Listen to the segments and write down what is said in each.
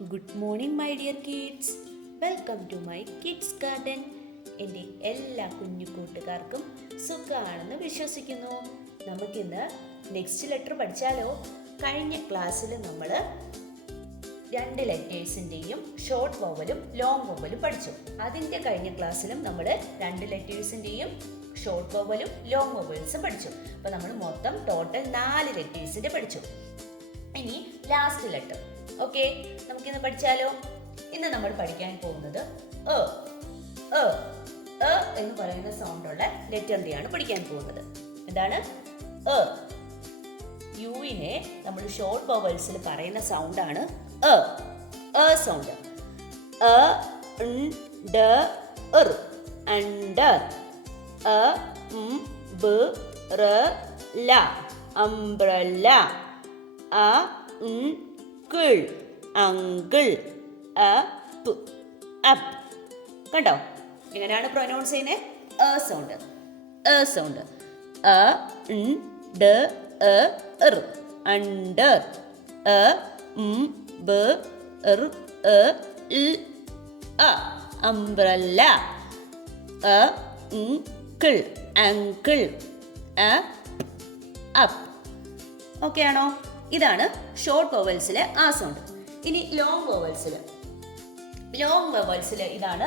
Good morning my dear kids. Welcome to my kids garden. എൻ്റെ എല്ലാ കുഞ്ഞു കൂട്ടുകാർക്കും സുഖമാണെന്ന് വിശ്വസിക്കുന്നു. നമുക്കിന്ന് നെക്സ്റ്റ് ലെറ്റർ പഠിച്ചാലോ? കഴിഞ്ഞ ക്ലാസ്സിൽ നമ്മൾ 2 ലെറ്റേഴ്സിൻ്റെയും ഷോർട്ട് വവലും ലോങ് വവലും പഠിച്ചു. അതിൻ്റെ കഴിഞ്ഞ ക്ലാസ്സിലും നമ്മൾ 2 ലെറ്റേഴ്സിൻ്റെയും ഷോർട്ട് വവലും ലോങ് വവൽസും പഠിച്ചു. അപ്പോൾ നമ്മൾ മൊത്തം ടോട്ടൽ 4 ലെറ്റേഴ്സിൻ്റെ പഠിച്ചു. ഇനി ലാസ്റ്റ് ലെറ്റർ. ഓക്കെ, നമുക്കിന്ന് പഠിച്ചാലോ? ഇന്ന് നമ്മൾ പഠിക്കാൻ പോകുന്നത് എന്ന് പറയുന്ന സൗണ്ടുള്ള ലെറ്ററിൻ്റെയാണ് പഠിക്കാൻ പോകുന്നത്. എന്താണ്? യുവിനെ നമ്മൾ ഷോർട്ട് വവൽസിൽ പറയുന്ന സൗണ്ടാണ് sound. Under, umbrella, uncle, up, up. കണ്ടോ എങ്ങനെയാണ് പ്രൊനൗൺസ് ചെയ്യുന്നത്? Sound, sound. Under, umbrella, uncle, uncle, up. Okay ആണോ? ഇതാണ് ഷോർട്ട് വവൽസിലെ സൗണ്ട്. ഇനി ലോങ് വവൽസിൽ ഇതാണ്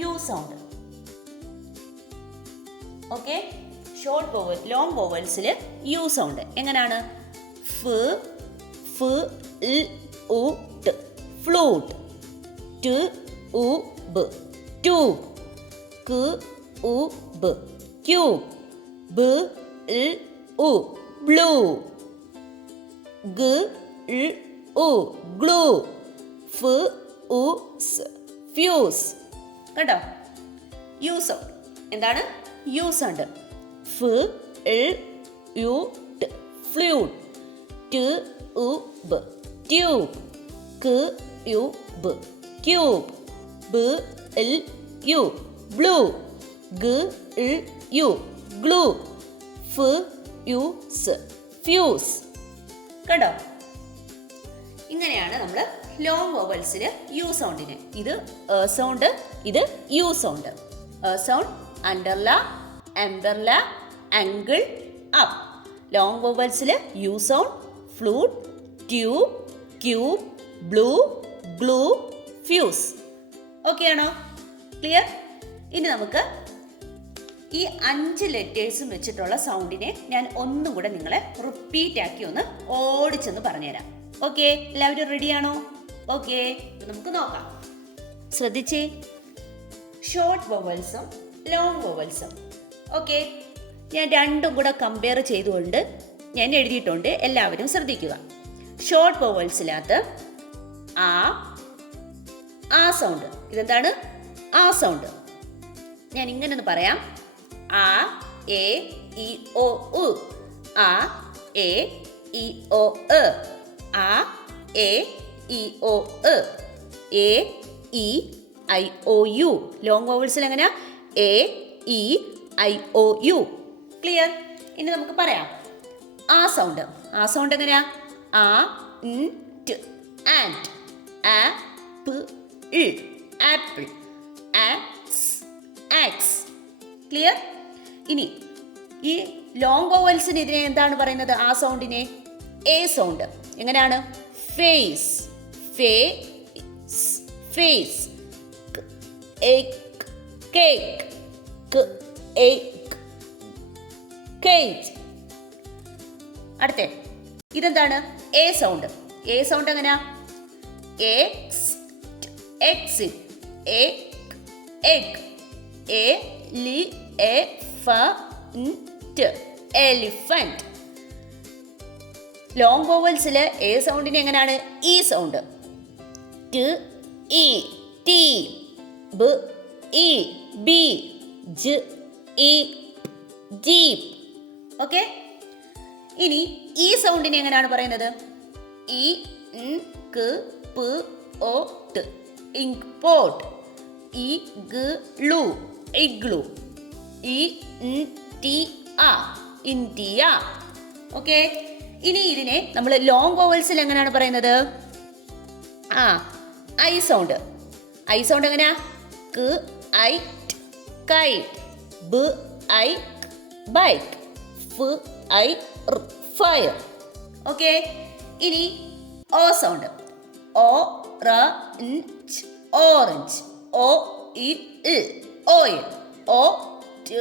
യു സൗണ്ട്. ഓക്കെ, ലോങ് വവൽസിൽ യു സൗണ്ട് എങ്ങനെയാണ്? Flute, tube, cube, blue, glue, fuse. കേട്ടോ? U sound. എന്താണ് U sound? Flute, tube, cube, blue, glue, fuse. കണ്ടോ? ഇങ്ങനെയാണ് നമ്മൾ ലോങ് വവൽസിൽ യു സൗണ്ടിന്. ഇത് സൗണ്ട്, ഇത് U sound. Sound under, umbrella, uncle, up. Long വവൽസിൽ U sound, flute, tube, cube, blue, glue, fuse. Okay ആണോ? ക്ലിയർ? ഇനി നമുക്ക് ഈ 5 ലെറ്റേഴ്സും വെച്ചിട്ടുള്ള സൗണ്ടിനെ ഞാൻ ഒന്നും കൂടെ നിങ്ങളെ റിപ്പീറ്റ് ആക്കി ഒന്ന് ഓടിച്ചെന്ന് പറഞ്ഞുതരാം. ഓക്കെ, എല്ലാവരും റെഡിയാണോ? ഓക്കെ, നമുക്ക് നോക്കാം. ശ്രദ്ധിച്ചേ, ഷോർട്ട് വവൽസും ലോങ് വവൽസും. ഓക്കെ, ഞാൻ രണ്ടും കൂടെ കമ്പയർ ചെയ്തുകൊണ്ട് ഞാൻ എഴുതിയിട്ടുണ്ട്, എല്ലാവരും ശ്രദ്ധിക്കുക. ഷോർട്ട് വവൽസിനകത്ത് ആ സൗണ്ട്. ഇതെന്താണ്? ആ സൗണ്ട്. ഞാൻ ഇങ്ങനെ ഒന്ന് പറയാം. ആ, എ, ഇ, ഒ, ഉ. ആ, എ, ഇ, ഒ, എ. ആ, എ, ഇ, ഒ, എ. A, E, I, O, U. Long വവൽസിൽ എങ്ങനെയാ? A, E, I, O, U. Clear? ഇനി നമുക്ക് പറയാം ആ സൗണ്ട്. ആ സൗണ്ട് എങ്ങനെയാ? ആ, and, apple, apple, axe. Clear? ഇനി ഈ ലോങ് വവൽസിന് ഇതിനെ എന്താണ് പറയുന്നത്? ആ സൗണ്ടിനെ എ സൗണ്ട്. എങ്ങനെയാണ്? Face, face, cake, cage. അടുത്ത ഇതെന്താണ്? E sound. എ സൗണ്ട് എങ്ങനെയാ? Exit, elephant. ലോങ് വവൽസില് എ സൗണ്ടിന് എങ്ങനെയാണ്? E sound. ജീപ്പ്. ഓക്കെ, ഇനി ഈ സൗണ്ടിനെ എങ്ങനെയാണ് പറയുന്നത്? Ink pot, igloo, India. Okay, ഇനി ഇതിനെ നമ്മൾ ലോങ് വവൽസിൽ എങ്ങനെയാണ് പറയുന്നത്? I sound. ഐ സൗണ്ട് എങ്ങനെയാ? ക ഐ കൈറ്റ്, ബ I bike, F I fire. Okay, ഇനി ഓ സൗണ്ട്. ഓ റ ഞ്ച് ഓറഞ്ച്, ഓ ഇ ഓയിൽ, ഓ ട്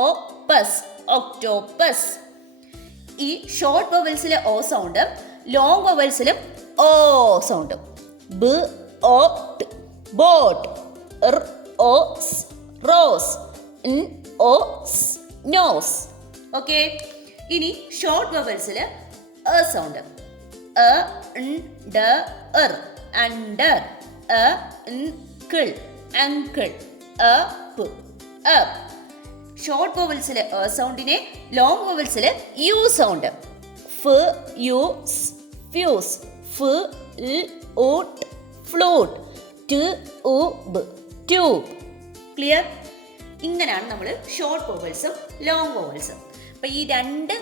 ഓ പസ് ഒക്ടോപസ്. ഈ ഷോർട്ട് വൊവൽസിലെ ഓ സൗണ്ട് ലോങ് വൊവൽസിലും ഓ സൗണ്ട്. ബ ഓ ട് ബോട്ട്, ർ ഓ സ് റോസ്, ൻ ഓ സ് നോസ്. ഓക്കെ, ഇനി ഷോർട്ട് വൊവൽസിൽ എ സൗണ്ട്. എ ൺ ഡ എർ അണ്ടർ, എ ൻ കിൾ അങ്കിൾ, എ പ് അപ്പ്. ഷോർട്ട് വൊവൽസിലെ എ സൗണ്ടിനെ ലോങ് വൊവൽസിലെ യു സൗണ്ട്. ഫ് യു സ് ഫ്യൂസ്, ഫ് ൽ ഊട്ട് ഫ്ലൂട്ട്, ട് ഉ ബ് ട്യൂബ്. ക്ലിയർ? ഇങ്ങനെയാണ് നമ്മൾ ഷോർട്ട് വൊവൽസും ലോങ് വൊവൽസും. അപ്പം ഈ രണ്ട്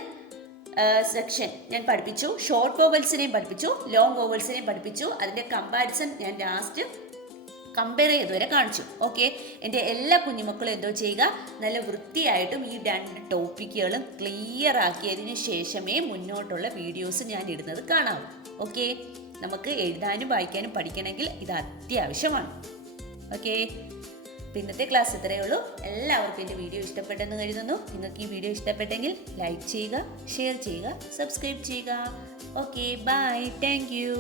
സെക്ഷൻ ഞാൻ പഠിപ്പിച്ചു. ഷോർട്ട് വൊവൽസിനെയും പഠിപ്പിച്ചു, ലോങ് വൊവൽസിനെയും പഠിപ്പിച്ചു. അതിൻ്റെ കമ്പാരിസൺ ഞാൻ ലാസ്റ്റ് കമ്പയർ ചെയ്തുവരെ കാണിച്ചു. ഓക്കെ, എൻ്റെ എല്ലാ കുഞ്ഞുമക്കളും എന്തോ ചെയ്യുക, നല്ല വൃത്തിയായിട്ടും ഈ രണ്ട് ടോപ്പിക്കുകളും ക്ലിയർ ആക്കിയതിന് ശേഷമേ മുന്നോട്ടുള്ള വീഡിയോസ് ഞാൻ ഇടുന്നത് കാണാവൂ. ഓക്കെ, നമുക്ക് എഴുതാനും വായിക്കാനും പഠിക്കണമെങ്കിൽ ഇത് അത്യാവശ്യമാണ്. ഓക്കെ, ഇന്നത്തെ ക്ലാസ് ഇത്രയേ ഉള്ളൂ. എല്ലാവർക്കും എൻ്റെ വീഡിയോ ഇഷ്ടപ്പെട്ടെന്ന് കരുതുന്നു. നിങ്ങൾക്ക് ഈ വീഡിയോ ഇഷ്ടപ്പെട്ടെങ്കിൽ ലൈക്ക് ചെയ്യുക, ഷെയർ ചെയ്യുക, സബ്സ്ക്രൈബ് ചെയ്യുക. Okay, bye, thank U.